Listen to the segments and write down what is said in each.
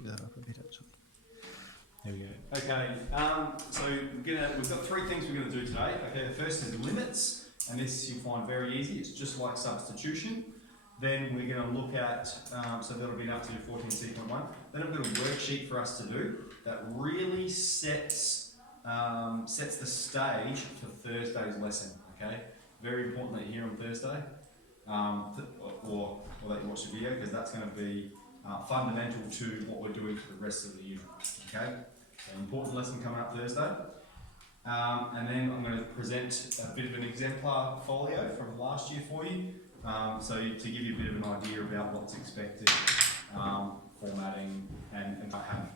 jig that up a bit actually. There we go. Okay, so we've got three things we're going to do today. Okay, the first is limits, and this you'll find very easy. It's just like substitution. Then we're going to look at, so that'll be up to your 14C.1. Then I've got a worksheet for us to do that really sets the stage for Thursday's lesson. Okay, very important that you're here on Thursday, or that you watch the video, because that's going to be fundamental to what we're doing for the rest of the year. Okay, so important lesson coming up Thursday. And then I'm going to present a bit of an exemplar folio from last year for you. So to give you a bit of an idea about what's expected, formatting and what have you.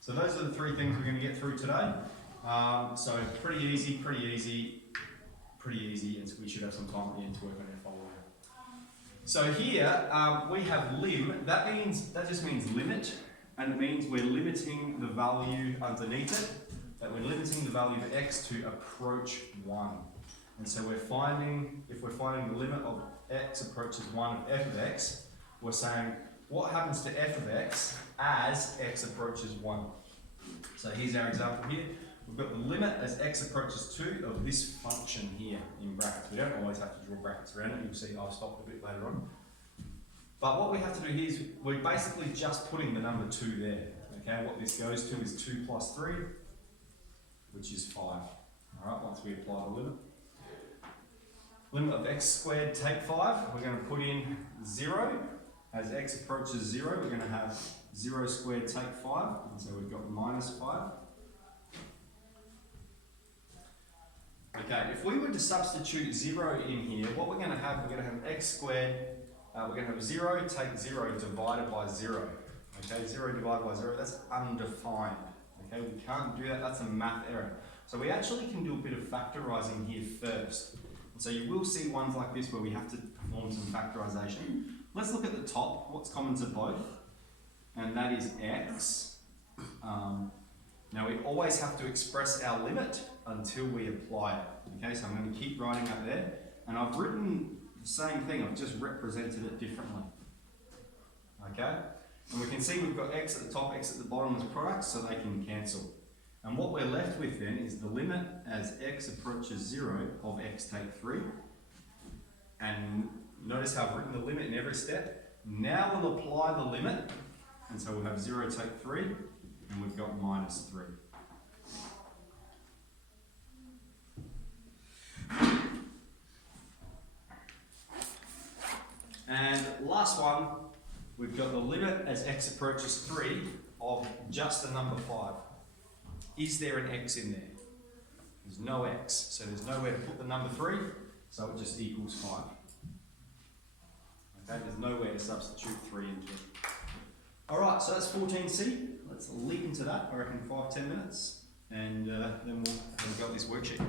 So those are the three things we're going to get through today. So pretty easy, and so we should have some time at the end to work on our folio. So here we have lim. That just means limit, and it means we're limiting the value underneath it. That we're limiting the value of x to approach 1. And so if we're finding the limit of x approaches 1 of f of x, we're saying what happens to f of x as x approaches 1. So here's our example here. We've got the limit as x approaches 2 of this function here in brackets. We don't always have to draw brackets around it. You'll see I'll stop a bit later on. But what we have to do here is we're basically just putting the number 2 there. Okay, what this goes to is 2 plus 3, which is 5. All right, once we apply the limit. Limit of x squared, take 5. We're going to put in 0. As x approaches 0, we're going to have 0 squared, take 5. And so we've got minus 5. Okay, if we were to substitute 0 in here, what we're going to have x squared, we're going to have 0, take 0, divided by 0. Okay, 0 divided by 0, that's undefined. Okay, we can't do that, that's a math error. So we actually can do a bit of factorising here first. So you will see ones like this where we have to perform some factorisation. Let's look at the top, what's common to both, and that is x. Now we always have to express our limit until we apply it. Okay, so I'm going to keep writing that there, and I've written the same thing, I've just represented it differently. Okay, and we can see we've got x at the top, x at the bottom as products, so they can cancel. And what we're left with then is the limit as x approaches 0 of x take 3. And notice how I've written the limit in every step. Now we'll apply the limit, and so we'll have 0 take 3, and we've got minus 3. And last one, we've got the limit as x approaches 3 of just the number 5. Is there an x in there? There's no x, so there's nowhere to put the number 3, so it just equals 5. Okay, there's nowhere to substitute 3 into it. Alright, so that's 14C. Let's leap into that, I reckon 5-10 minutes, and then we'll go this worksheet.